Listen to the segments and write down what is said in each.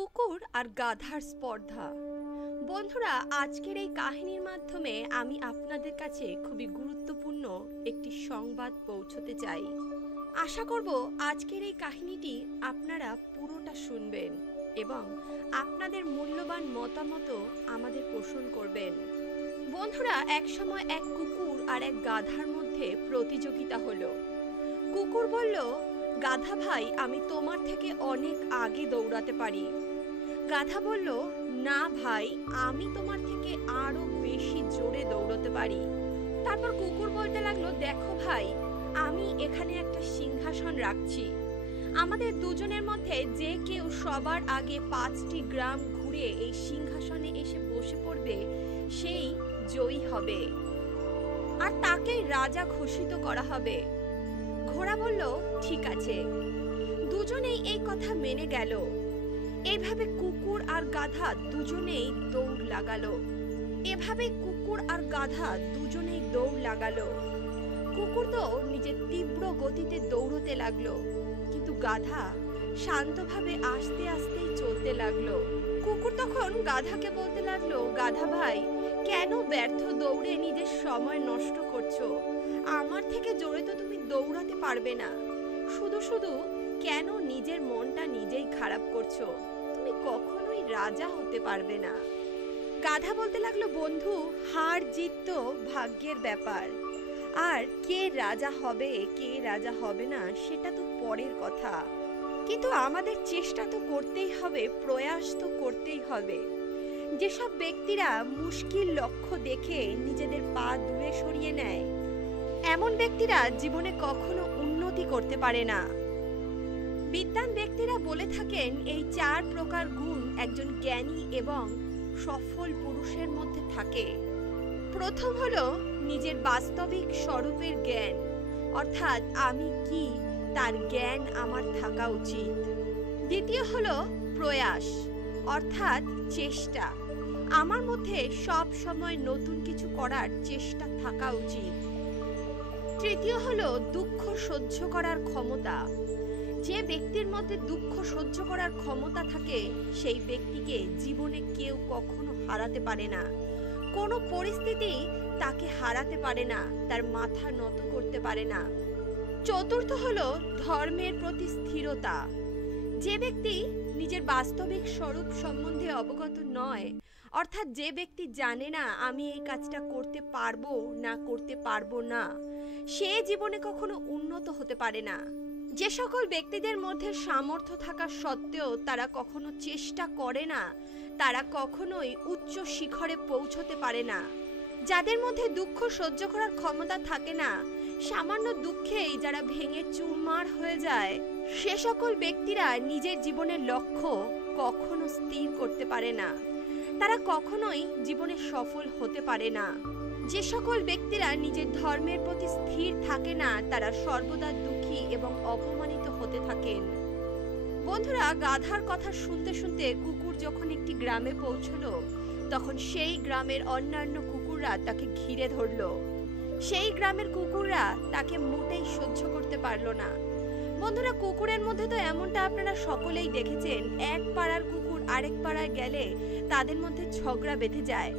কুকুর আর গাধার স্পর্ধা। বন্ধুরা, আজকের এই কাহিনীর মাধ্যমে আমি আপনাদের কাছে খুবই গুরুত্বপূর্ণ একটি সংবাদ পৌঁছতে চাই। আশা করব আজকের এই কাহিনীটি আপনারা পুরোটা শুনবেন এবং আপনাদের মূল্যবান মতামত আমাদের পোষণ করবেন। বন্ধুরা, একসময় এক কুকুর আর এক গাধার মধ্যে প্রতিযোগিতা হলো। কুকুর বলল, গাধা ভাই, আমি তোমার থেকে অনেক আগে দৌড়াতে পারি। গাধা বলল, না ভাই, আমি তোমার থেকে আরো বেশি জোরে দৌড়াতে পারি। তারপর কুকুর বলতে লাগলো, দেখো ভাই, আমি এখানে একটা সিংহাসন রাখছি। আমাদের দুজনের মধ্যে যে কেউ সবার আগে 5টি গ্রাম ঘুরে এই সিংহাসনে এসে বসে পড়বে, সেই জয়ী হবে আর তাকেই রাজা ঘোষিত করা হবে। ঘোড়া বলল, ঠিক আছে। দুজনেই এই কথা মেনে গেল। এইভাবে কুকুর আর গাধা দুজনেই দৌড় লাগালো। কুকুর তো নিজের তীব্র গতিতে দৌড়তে লাগলো, কিন্তু গাধা শান্তভাবে আস্তে আস্তেই চলতে লাগলো। কুকুর তখন গাধাকে বলতে লাগলো, গাধা ভাই, কেন ব্যর্থ দৌড়ে নিজের সময় নষ্ট করছো? আমার থেকে জোরে তো তুমি দৌড়াতে পারবে না। শুধু শুধু কেন নিজের মনটা নিজেই খারাপ করছো? তুমি কখনোই রাজা হতে পারবে না। গাধা বলতে লাগলো, বন্ধু, হার জিত তো ভাগ্যের ব্যাপার, আর কে রাজা হবে কে রাজা হবে না সেটা তো পরের কথা, কিন্তু আমাদের চেষ্টা তো করতেই হবে, প্রয়াস তো করতেই হবে। যেসব ব্যক্তিরা মুশকিল লক্ষ্য দেখে নিজেদের পা দূরে সরিয়ে নেয়, এমন ব্যক্তিরা জীবনে কখনো উন্নতি করতে পারে না। বিদ্বান ব্যক্তিরা বলে থাকেন, এই 4 প্রকার গুণ একজন জ্ঞানী এবং সফল পুরুষের মধ্যে থাকে। প্রথম হলো নিজের বাস্তবিক স্বরূপের জ্ঞান, অর্থাৎ আমি কি তার জ্ঞান আমার থাকা উচিত। দ্বিতীয় হলো প্রয়াস, অর্থাৎ চেষ্টা, আমার মধ্যে সব সময় নতুন কিছু করার চেষ্টা থাকা উচিত। তৃতীয় হলো দুঃখ সহ্য করার ক্ষমতা। যে ব্যক্তির মধ্যে দুঃখ সহ্য করার ক্ষমতা থাকে, সেই ব্যক্তিকে জীবনে কেউ কখনো হারাতে পারে না। কোনো পরিস্থিতি তাকে হারাতে পারে না, তার মাথা নত করতে পারে না। চতুর্থ হলো ধর্মের প্রতি স্থিরতা। যে ব্যক্তি নিজের বাস্তবিক স্বরূপ সম্বন্ধে অবগত নয়, অর্থাৎ যে ব্যক্তি জানে না আমি এই কাজটা করতে পারবো না, সে জীবনে কখনো উন্নত হতে পারে না। যে সকল ব্যক্তিদের মধ্যে সামর্থ্য থাকা সত্ত্বেও তারা কখনো চেষ্টা করে না, তারা কখনোই উচ্চ শিখরে পৌঁছতে পারে না। যাদের মধ্যে দুঃখ সহ্য করার ক্ষমতা থাকে না, সামান্য দুঃখেই যারা ভেঙে চুরমার হয়ে যায়, সে সকল ব্যক্তিরা নিজের জীবনের লক্ষ্য কখনো স্থির করতে পারে না, তারা কখনোই জীবনে সফল হতে পারে না। যে সকল ব্যক্তিরা নিজের ধর্মের প্রতি স্থির থাকে না, তারা সর্বদা দুঃখী এবং অপমানিত হতে থাকেন। বন্ধুরা, গাধার কথা শুনতে শুনতে কুকুর যখন একটি গ্রামে পৌঁছলো, তখন সেই গ্রামের অন্যান্য কুকুররা তাকে ঘিরে ধরলো। সেই গ্রামের কুকুররা তাকে মোটেই সহ্য করতে পারলো না। বন্ধুরা, কুকুরের মধ্যে তো এমনটা আপনারা সকলেই দেখেছেন, এক পাড়ার কুকুর আরেক পাড়ায় গেলে তাদের মধ্যে ঝগড়া বেঁধে যায়।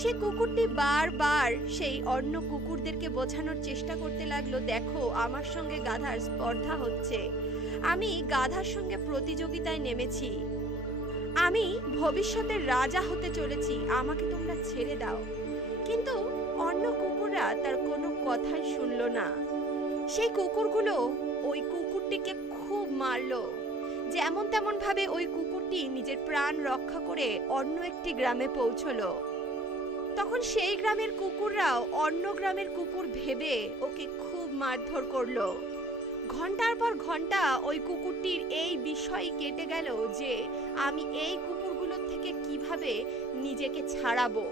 সেই কুকুরটি বারবার সেই অন্য কুকুরদেরকে বোঝানোর চেষ্টা করতে লাগলো, দেখো, আমার সঙ্গে গাধার স্পর্ধা হচ্ছে, আমি গাধার সঙ্গে প্রতিযোগিতায় নেমেছি, আমি ভবিষ্যতের রাজা হতে চলেছি, আমাকে তোমরা ছেড়ে দাও। কিন্তু অন্য কুকুররা তার কোনো কথাই শুনলো না। সেই কুকুরগুলো ওই কুকুরটিকে খুব মারলো। যেমন তেমন ভাবে ওই কুকুরটি নিজের প্রাণ রক্ষা করে অন্য একটি গ্রামে পৌঁছলো। তখন সেই গ্রামের কুকুররাও অন্য গ্রামের কুকুর ভেবে ওকে খুব মারধর করলো। ঘন্টার পর ঘন্টা ওই কুকুরটির এই বিষয় কেটে গেল যে আমি এই কুকুরগুলোর থেকে কিভাবে নিজেকে ছাড়াবো।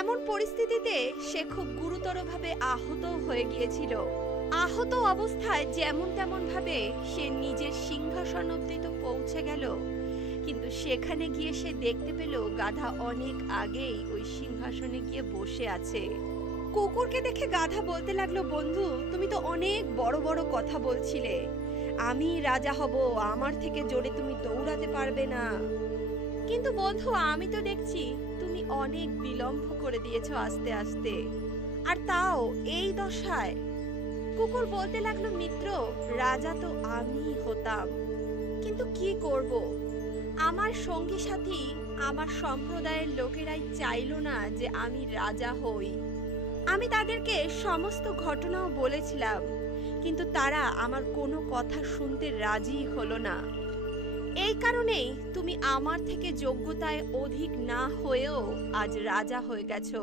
এমন পরিস্থিতিতে সে খুব গুরুতরভাবে আহত হয়ে গিয়েছিল। আহত অবস্থায় যেমন তেমন ভাবে সে নিজের সিংহাসন অবধি তো পৌঁছে গেল, কিন্তু সেখানে গিয়ে সে দেখতে পেল গাধা অনেক আগেই ওই সিংহাসনে গিয়ে বসে আছে। কুকুরকে দেখে গাধা বলতে লাগলো, বন্ধু, তুমি তো অনেক বড় বড় কথা বলছিলে, আমি রাজা হব, আমার থেকে জোরে তুমি দৌড়াতে পারবে না। কিন্তু বন্ধু, আমি তো দেখছি তুমি অনেক বিলম্ব করে দিয়েছো আস্তে আস্তে, আর তাও এই দশায়। কুকুর বলতে লাগলো, মিত্র, রাজা তো আমিই হতাম, কিন্তু কি করব, আমার সঙ্গী সাথী, আমার সম্প্রদায়ের লোকেরাই চাইলো না যে আমি রাজা হই। আমি তাদেরকে সমস্ত ঘটনাও বলেছিলাম, কিন্তু তারা আমার কোনো কথা শুনতে রাজি হলো না। এই কারণেই তুমি আমার থেকে যোগ্যতায় অধিক না হয়েও আজ রাজা হয়ে গেছো।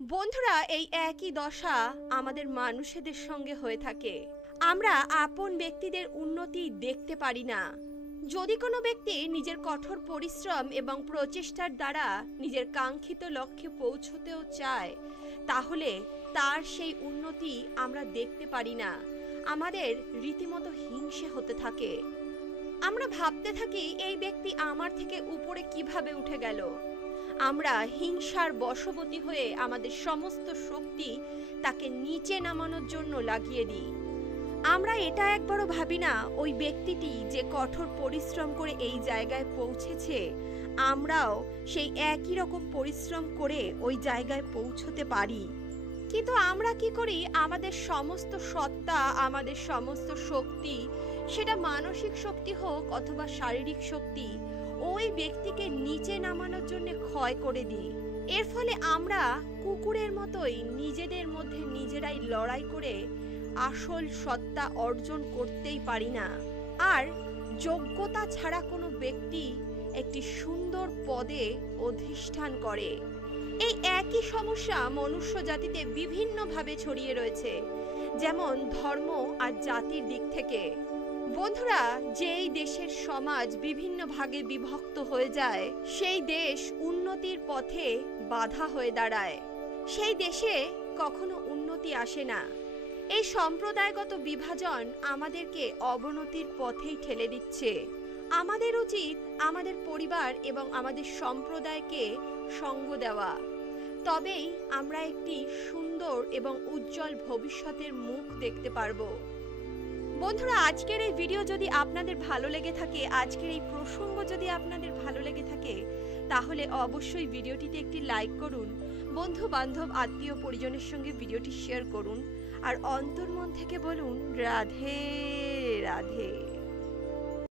বন্ধুরা, এই একই দশা আমাদের মানুষেদের সঙ্গে হয়ে থাকে। আমরা আপন ব্যক্তিদের উন্নতি দেখতে পারি না। যদি কোনো ব্যক্তি নিজের কঠোর পরিশ্রম এবং প্রচেষ্টার দ্বারা নিজের কাঙ্ক্ষিত লক্ষ্যে পৌঁছতেও চায়, তাহলে তার সেই উন্নতি আমরা দেখতে পারি না। আমাদের রীতিমতো হিংসে হতে থাকে। আমরা ভাবতে থাকি, এই ব্যক্তি আমার থেকে উপরে কিভাবে উঠে গেল। আমরা হিংসার বশবর্তী হয়ে আমাদের সমস্ত শক্তি তাকে নিচে নামানোর জন্য লাগিয়ে দিই। আমরা এটা একবারও ভাবি না, ওই ব্যক্তিটি যে কঠোর পরিশ্রম করে এই জায়গায় পৌঁছেছে, আমরাও সেই একই রকম পরিশ্রম করে ওই জায়গায় পৌঁছতে পারি। কিন্তু আমরা কি করি, আমাদের সমস্ত সত্তা, আমাদের সমস্ত শক্তি, সেটা মানসিক শক্তি হোক অথবা শারীরিক শক্তি, ওই ব্যক্তিকে নিচে নামানোর জন্য ক্ষয় করে দিই। এর ফলে আমরা কুকুরের মতোই নিজেদের মধ্যে নিজেরাই লড়াই করে আসল সত্তা অর্জন করতেই পারি না। আর যোগ্যতা ছাড়া কোনো ব্যক্তি একটি সুন্দর পদে অধিষ্ঠান করে। এই একই সমস্যা মনুষ্য জাতিতে বিভিন্নভাবে ছড়িয়ে রয়েছে, যেমন ধর্ম আর জাতির দিক থেকে। বন্ধুরা, যেই দেশের সমাজ বিভিন্ন ভাগে বিভক্ত হয়ে যায়, সেই দেশ উন্নতির পথে বাধা হয়ে দাঁড়ায়। সেই দেশে কখনো উন্নতি আসে না। এই সম্প্রদায়গত বিভাজন আমাদেরকে অবনতির পথেই ঠেলে দিচ্ছে। আমাদের উচিত আমাদের পরিবার এবং আমাদের সম্প্রদায়কে সঙ্গ দেওয়া। তবেই আমরা একটি সুন্দর এবং উজ্জ্বল ভবিষ্যতের মুখ দেখতে পারবো। বন্ধুরা, আজকের এই ভিডিও যদি আপনাদের ভালো লেগে থাকে, আজকের এই প্রসঙ্গ যদি আপনাদের ভালো লেগে থাকে, তাহলে অবশ্যই ভিডিওটিতে একটি লাইক করুন। বন্ধু বান্ধব আত্মীয় পরিজনের সঙ্গে ভিডিওটি শেয়ার করুন, আর অন্তর্মন থেকে বলুন, রাধে রাধে।